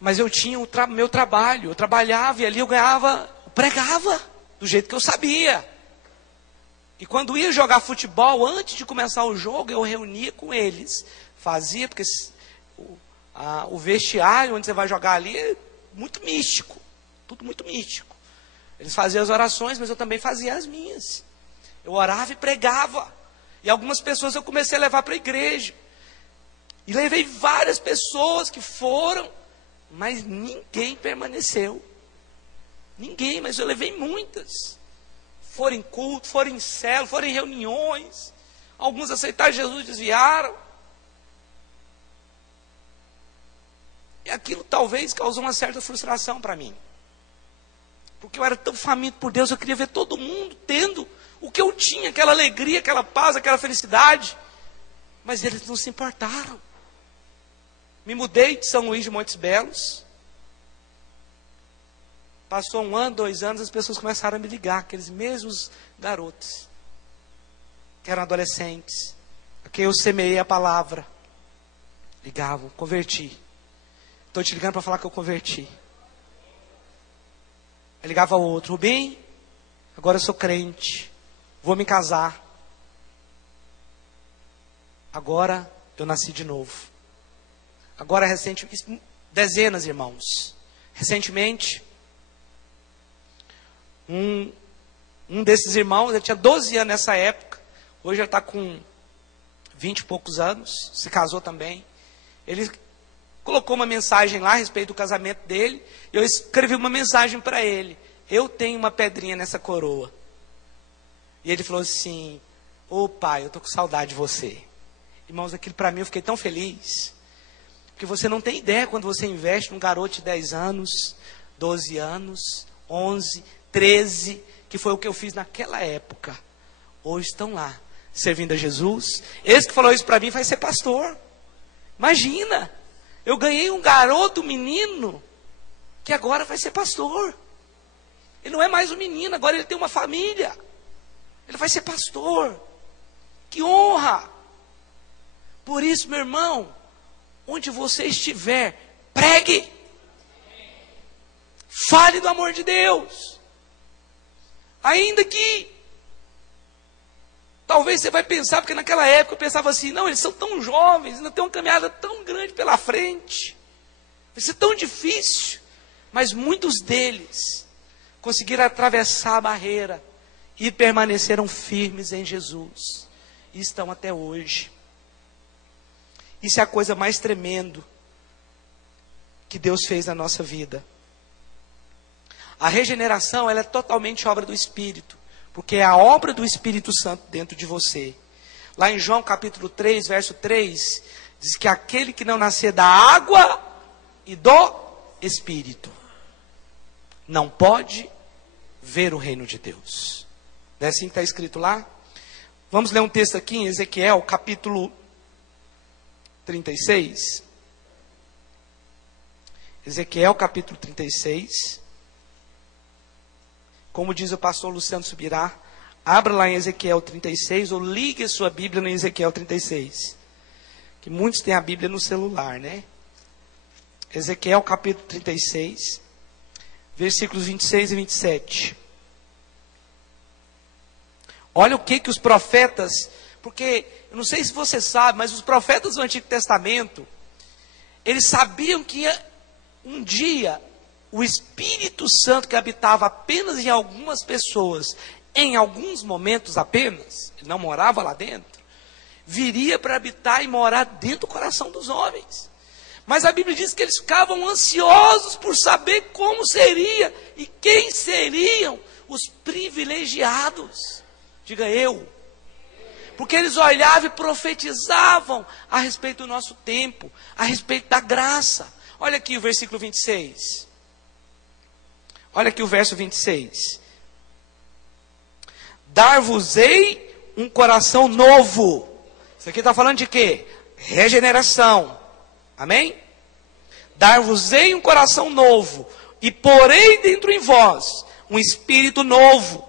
Mas eu tinha o meu trabalho, eu trabalhava e ali eu ganhava, eu pregava do jeito que eu sabia. E quando ia jogar futebol, antes de começar o jogo, eu reunia com eles. Fazia, porque o vestiário onde você vai jogar ali é muito místico. Tudo muito místico. Eles faziam as orações, mas eu também fazia as minhas. Eu orava e pregava. E algumas pessoas eu comecei a levar para a igreja. E levei várias pessoas que foram, mas ninguém permaneceu. Ninguém, mas eu levei muitas. Foram em culto, foram em célula, foram em reuniões. Alguns aceitaram Jesus e desviaram. E aquilo talvez causou uma certa frustração para mim. Porque eu era tão faminto por Deus, eu queria ver todo mundo tendo o que eu tinha, aquela alegria, aquela paz, aquela felicidade. Mas eles não se importaram. Me mudei de São Luís de Montes Belos. Passou 1 ano, 2 anos, as pessoas começaram a me ligar, aqueles mesmos garotos, que eram adolescentes, a quem eu semeei a palavra. Ligavam, converti. Estou te ligando para falar que eu converti. Aí ligava ao outro, Rubim, agora eu sou crente, vou me casar. Agora eu nasci de novo. Agora recentemente, dezenas, irmãos. Recentemente, um desses irmãos, ele tinha 12 anos nessa época, hoje ele está com 20 e poucos anos, se casou também. Ele colocou uma mensagem lá a respeito do casamento dele, e eu escrevi uma mensagem para ele. Eu tenho uma pedrinha nessa coroa. E ele falou assim, ô pai, eu estou com saudade de você. Irmãos, aquilo para mim eu fiquei tão feliz, porque você não tem ideia quando você investe num garoto de 10 anos, 12 anos, 11, 13, que foi o que eu fiz naquela época, hoje estão lá, servindo a Jesus. Esse que falou isso para mim vai ser pastor. Imagina, eu ganhei um garoto, um menino, que agora vai ser pastor. Ele não é mais um menino, agora ele tem uma família. Ele vai ser pastor. Que honra! Por isso, meu irmão, onde você estiver, pregue. Fale do amor de Deus. Ainda que talvez você vai pensar, porque naquela época eu pensava assim, não, eles são tão jovens, ainda tem uma caminhada tão grande pela frente. Vai ser tão difícil. Mas muitos deles conseguiram atravessar a barreira e permaneceram firmes em Jesus. E estão até hoje. Isso é a coisa mais tremenda que Deus fez na nossa vida. A regeneração, ela é totalmente obra do Espírito, porque é a obra do Espírito Santo dentro de você. Lá em João capítulo 3, verso 3, diz que aquele que não nascer da água e do Espírito não pode ver o reino de Deus. Não é assim que está escrito lá? Vamos ler um texto aqui em Ezequiel, capítulo 36. Ezequiel, capítulo 36. Como diz o pastor Luciano Subirá, abra lá em Ezequiel 36, ou ligue a sua Bíblia no Ezequiel 36. Que muitos têm a Bíblia no celular, né? Ezequiel, capítulo 36, versículos 26 e 27. Olha o que os profetas, porque, eu não sei se você sabe, mas os profetas do Antigo Testamento, eles sabiam que um dia o Espírito Santo que habitava apenas em algumas pessoas, em alguns momentos apenas, ele não morava lá dentro, viria para habitar e morar dentro do coração dos homens. Mas a Bíblia diz que eles ficavam ansiosos por saber como seria e quem seriam os privilegiados. Diga eu. Porque eles olhavam e profetizavam a respeito do nosso tempo, a respeito da graça. Olha aqui o versículo 26. Olha aqui o verso 26. Dar-vos-ei um coração novo. Isso aqui está falando de quê? Regeneração. Amém? Dar-vos-ei um coração novo, e porei dentro em vós um espírito novo.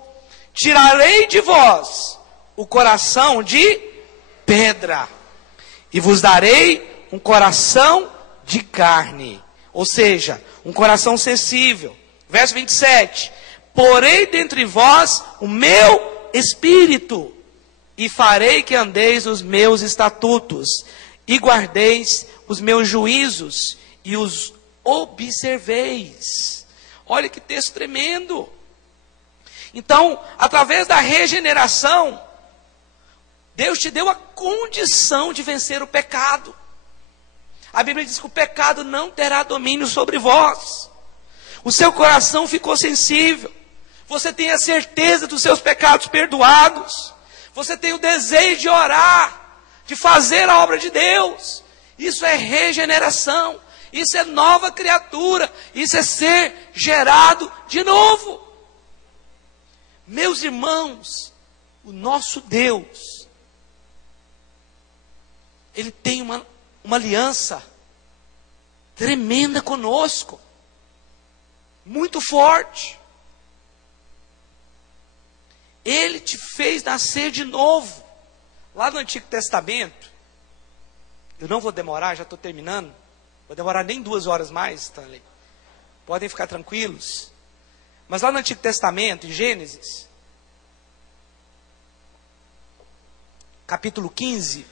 Tirarei de vós o coração de pedra, e vos darei um coração de carne. Ou seja, um coração sensível. Verso 27. Porei dentro de vós o meu espírito, e farei que andeis os meus estatutos, e guardeis os meus juízos, e os observeis. Olha que texto tremendo. Então, através da regeneração, Deus te deu a condição de vencer o pecado. A Bíblia diz que o pecado não terá domínio sobre vós. O seu coração ficou sensível. Você tem a certeza dos seus pecados perdoados. Você tem o desejo de orar, de fazer a obra de Deus. Isso é regeneração. Isso é nova criatura. Isso é ser gerado de novo. Meus irmãos, o nosso Deus, Ele tem uma aliança tremenda conosco. Muito forte. Ele te fez nascer de novo. Lá no Antigo Testamento, eu não vou demorar, já estou terminando. Vou demorar nem 2 horas mais, Stanley. Podem ficar tranquilos. Mas lá no Antigo Testamento, em Gênesis, capítulo 15,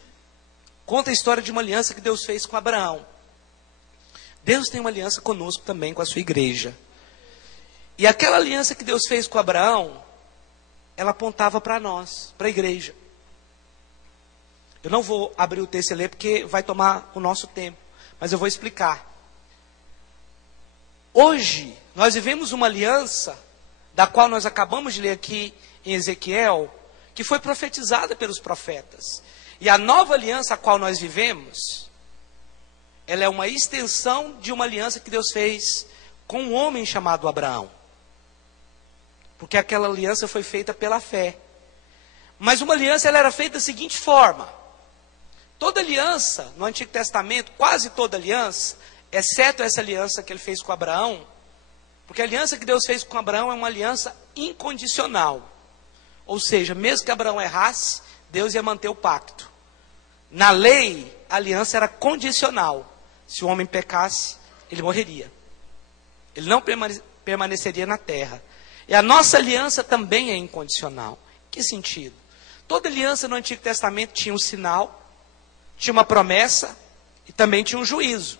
conta a história de uma aliança que Deus fez com Abraão. Deus tem uma aliança conosco também, com a sua igreja. E aquela aliança que Deus fez com Abraão, ela apontava para nós, para a igreja. Eu não vou abrir o texto e ler, porque vai tomar o nosso tempo. Mas eu vou explicar. Hoje, nós vivemos uma aliança, da qual nós acabamos de ler aqui em Ezequiel, que foi profetizada pelos profetas. E a nova aliança a qual nós vivemos, ela é uma extensão de uma aliança que Deus fez com um homem chamado Abraão. porque aquela aliança foi feita pela fé. Mas uma aliança ela era feita da seguinte forma: toda aliança no Antigo Testamento, quase toda aliança, exceto essa aliança que ele fez com Abraão, porque a aliança que Deus fez com Abraão é uma aliança incondicional. Ou seja, mesmo que Abraão errasse, Deus ia manter o pacto. Na lei, a aliança era condicional. Se o homem pecasse, ele morreria. Ele não permaneceria na terra. E a nossa aliança também é incondicional. Que sentido? Toda aliança no Antigo Testamento tinha um sinal, tinha uma promessa e também tinha um juízo.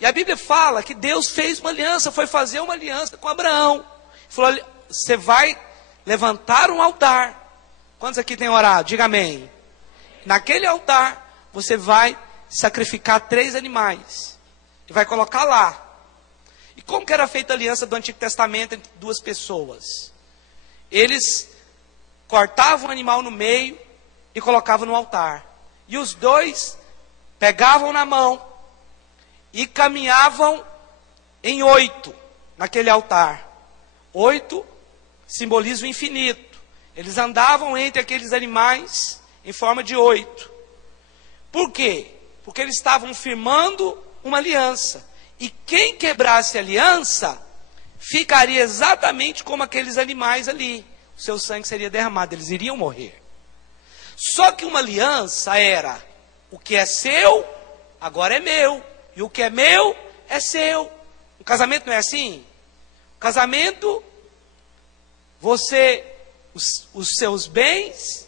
E a Bíblia fala que Deus fez uma aliança, foi fazer uma aliança com Abraão. Falou: você vai levantar um altar. Quantos aqui têm orado? Diga amém. Naquele altar, você vai sacrificar 3 animais. E vai colocar lá. E como que era feita a aliança do Antigo Testamento entre 2 pessoas? Eles cortavam o animal no meio e colocavam no altar. E os 2 pegavam na mão e caminhavam em 8 naquele altar. 8 simboliza o infinito. Eles andavam entre aqueles animais em forma de 8. Por quê? Porque eles estavam firmando uma aliança. E quem quebrasse a aliança, ficaria exatamente como aqueles animais ali. O seu sangue seria derramado, eles iriam morrer. Só que uma aliança era: o que é seu, agora é meu. E o que é meu, é seu. O casamento não é assim? O casamento, os seus bens,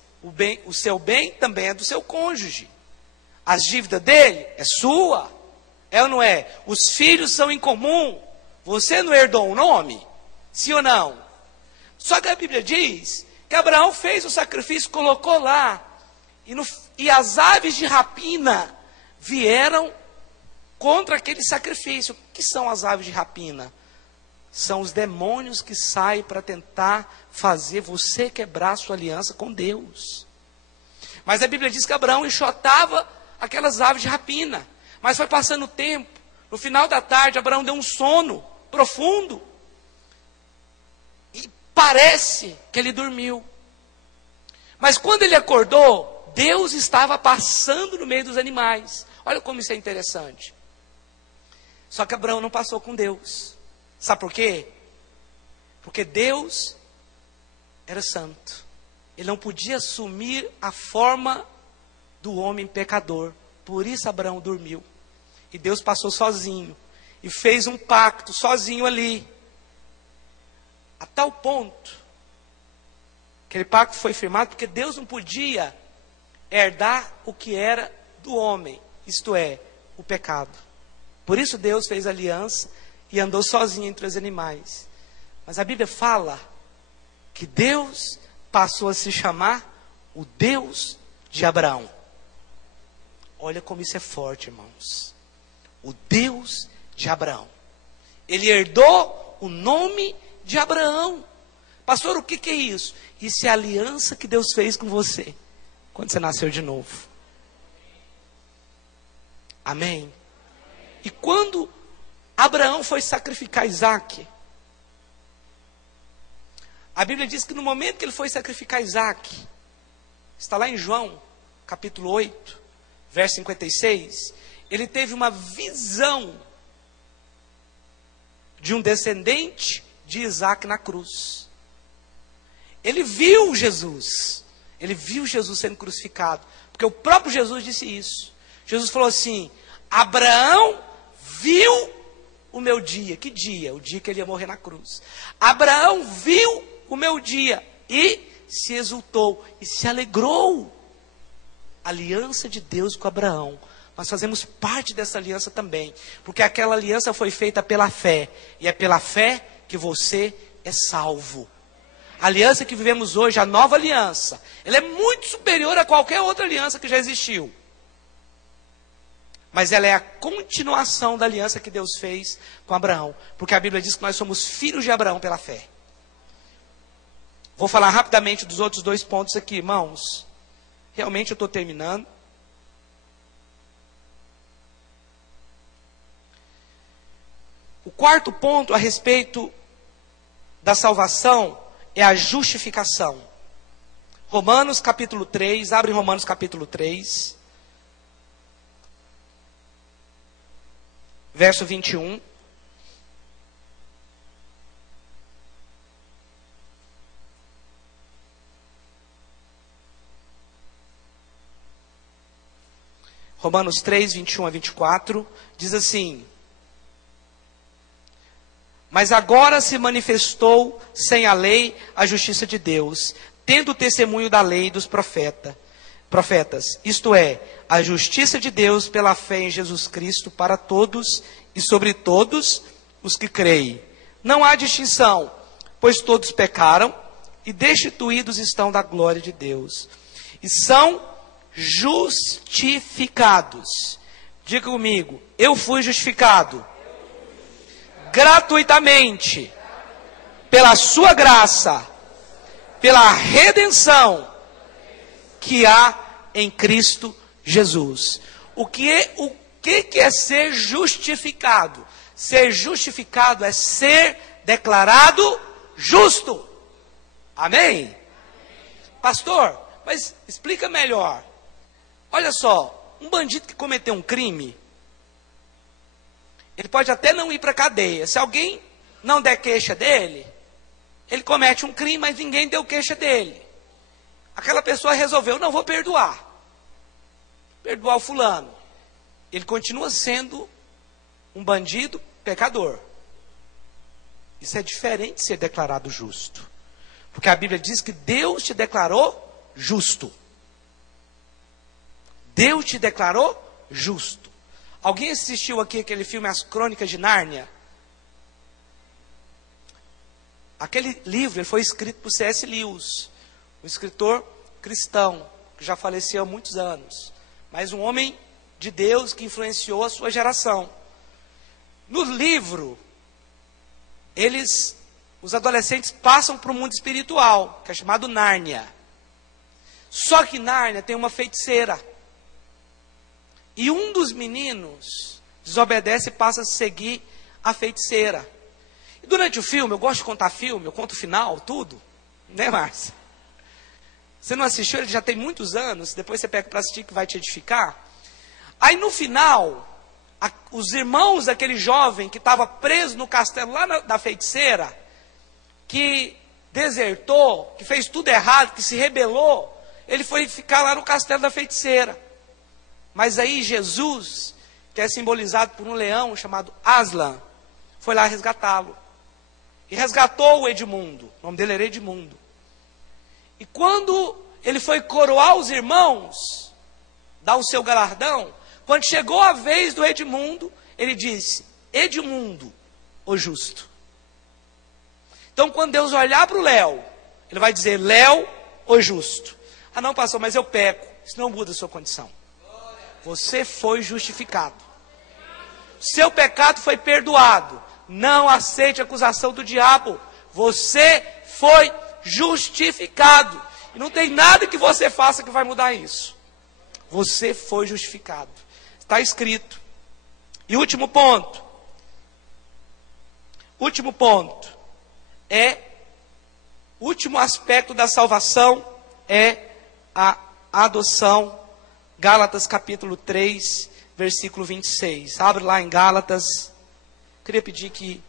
o seu bem também é do seu cônjuge. As dívidas dele é sua. É ou não é? Os filhos são em comum. Você não herdou um nome? Sim ou não? Só que a Bíblia diz que Abraão fez o sacrifício, colocou lá. E as aves de rapina vieram contra aquele sacrifício. O que são as aves de rapina? São os demônios que saem para tentar fazer você quebrar sua aliança com Deus. Mas a Bíblia diz que Abraão enxotava aquelas aves de rapina. Mas foi passando o tempo. No final da tarde, Abraão deu um sono profundo. E parece que ele dormiu. Mas quando ele acordou, Deus estava passando no meio dos animais. Olha como isso é interessante. Só que Abraão não passou com Deus. Sabe por quê? Porque Deus era santo. Ele não podia assumir a forma do homem pecador. Por isso Abraão dormiu. E Deus passou sozinho. E fez um pacto sozinho ali. A tal ponto. Aquele pacto foi firmado porque Deus não podia herdar o que era do homem. Isto é, o pecado. Por isso Deus fez aliança e andou sozinho entre os animais. Mas a Bíblia fala que Deus passou a se chamar o Deus de Abraão. Olha como isso é forte, irmãos. O Deus de Abraão. Ele herdou o nome de Abraão. Pastor, o que é isso? Isso é a aliança que Deus fez com você quando você nasceu de novo. Amém? E quando Abraão foi sacrificar Isaac, a Bíblia diz que no momento que ele foi sacrificar Isaac, está lá em João, capítulo 8, verso 56, ele teve uma visão de um descendente de Isaac na cruz. Ele viu Jesus sendo crucificado, porque o próprio Jesus disse isso. Jesus falou assim: Abraão viu o meu dia. Que dia? O dia que ele ia morrer na cruz. Abraão viu o meu dia e se exultou e se alegrou. Aliança de Deus com Abraão. Nós fazemos parte dessa aliança também, porque aquela aliança foi feita pela fé, e é pela fé que você é salvo. A aliança que vivemos hoje, a nova aliança, ela é muito superior a qualquer outra aliança que já existiu. Mas ela é a continuação da aliança que Deus fez com Abraão, porque a Bíblia diz que nós somos filhos de Abraão pela fé. Vou falar rapidamente dos outros 2 pontos aqui, irmãos. Realmente eu estou terminando. O 4º ponto a respeito da salvação é a justificação. Romanos capítulo 3, abre Romanos capítulo 3, verso 21. Romanos 3, 21 a 24, diz assim: mas agora se manifestou sem a lei a justiça de Deus, tendo o testemunho da lei e dos profetas, isto é, a justiça de Deus pela fé em Jesus Cristo para todos e sobre todos os que creem. Não há distinção, pois todos pecaram e destituídos estão da glória de Deus, e são justificados. Diga comigo, eu fui justificado gratuitamente pela sua graça, pela redenção que há em Cristo Jesus. O que é ser justificado? Ser justificado é ser declarado justo. Amém? Pastor, mas explica melhor. Olha só, um bandido que cometeu um crime, ele pode até não ir para a cadeia. Se alguém não der queixa dele, ele comete um crime, mas ninguém deu queixa dele. Aquela pessoa resolveu, não vou perdoar o fulano. Ele continua sendo um bandido pecador. Isso é diferente de ser declarado justo. Porque a Bíblia diz que Deus te declarou justo. Deus te declarou justo. Alguém assistiu aqui aquele filme As Crônicas de Nárnia? Aquele livro ele foi escrito por C.S. Lewis, um escritor cristão, que já faleceu há muitos anos, mas um homem de Deus que influenciou a sua geração. No livro, os adolescentes passam para o mundo espiritual, que é chamado Nárnia. Só que Nárnia tem uma feiticeira. E um dos meninos desobedece e passa a seguir a feiticeira. E durante o filme, eu gosto de contar filme, eu conto o final, tudo. Né, Márcia? Você não assistiu, ele já tem muitos anos, depois você pega para assistir que vai te edificar. Aí no final, os irmãos daquele jovem que estava preso no castelo lá da feiticeira, que desertou, que fez tudo errado, que se rebelou, ele foi ficar lá no castelo da feiticeira. Mas aí Jesus, que é simbolizado por um leão chamado Aslan, foi lá resgatá-lo. E resgatou o Edmundo. O nome dele era Edmundo. E quando ele foi coroar os irmãos, dar o seu galardão, quando chegou a vez do Edmundo, ele disse: Edmundo, o justo. Então quando Deus olhar para o Léo, ele vai dizer: Léo, o justo. Ah não, pastor, mas eu peco. Isso não muda a sua condição. Você foi justificado. Seu pecado foi perdoado. Não aceite a acusação do diabo. Você foi justificado. E não tem nada que você faça que vai mudar isso. Você foi justificado. Está escrito. E último ponto. Último aspecto da salvação é a adoção. Gálatas capítulo 3, versículo 26. Abre lá em Gálatas. Queria pedir que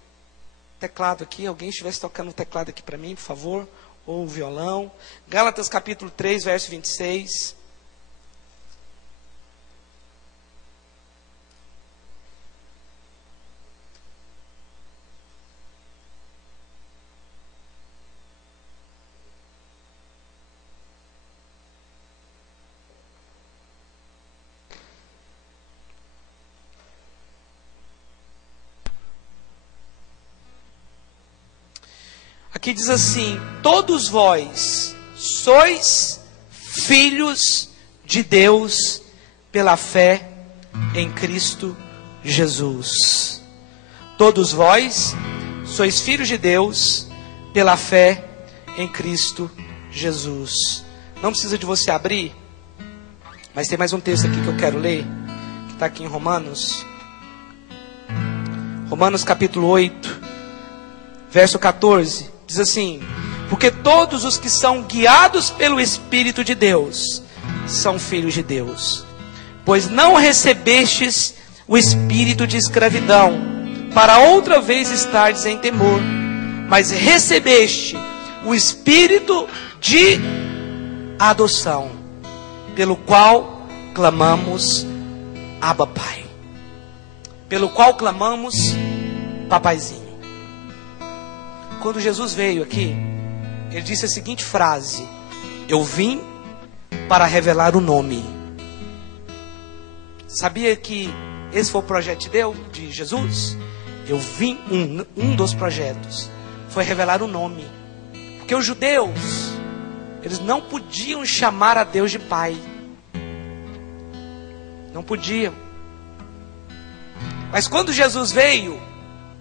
teclado aqui, alguém estivesse tocando o teclado aqui para mim, por favor, ou o violão. Gálatas capítulo 3, verso 26. Aqui diz assim: todos vós sois filhos de Deus pela fé em Cristo Jesus. Todos vós sois filhos de Deus pela fé em Cristo Jesus. Não precisa de você abrir, mas tem mais um texto aqui que eu quero ler, que está aqui em Romanos. Romanos capítulo 8, verso 14. Diz assim: porque todos os que são guiados pelo Espírito de Deus são filhos de Deus. Pois não recebestes o espírito de escravidão, para outra vez estardes em temor, mas recebeste o espírito de adoção, pelo qual clamamos Abba Pai. Pelo qual clamamos Papaizinho. Quando Jesus veio aqui, ele disse a seguinte frase: eu vim para revelar o nome. Sabia que esse foi o projeto de Jesus? Eu vim, um dos projetos foi revelar o nome. Porque os judeus, eles não podiam chamar a Deus de Pai. Não podiam. Mas quando Jesus veio,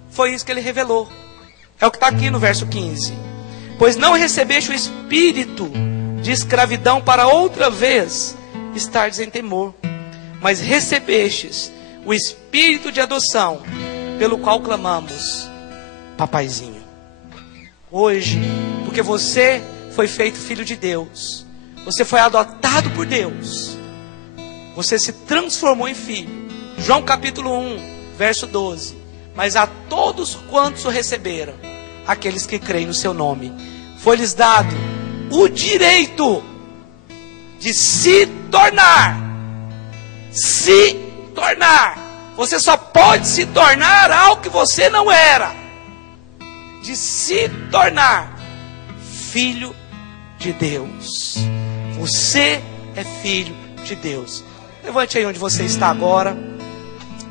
foi isso que ele revelou. É o que está aqui no verso 15. Pois não recebeste o espírito de escravidão para outra vez estardes em temor, mas recebestes o espírito de adoção, pelo qual clamamos Papaizinho. Hoje, porque você foi feito filho de Deus, você foi adotado por Deus, você se transformou em filho. João capítulo 1, verso 12. Mas a todos quantos o receberam, aqueles que creem no seu nome, foi-lhes dado o direito de se tornar. Você só pode se tornar algo que você não era. De se tornar filho de Deus. Você é filho de Deus. Levante aí onde você está agora.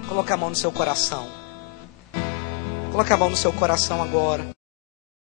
Coloque a mão no seu coração. Coloque a mão no seu coração agora.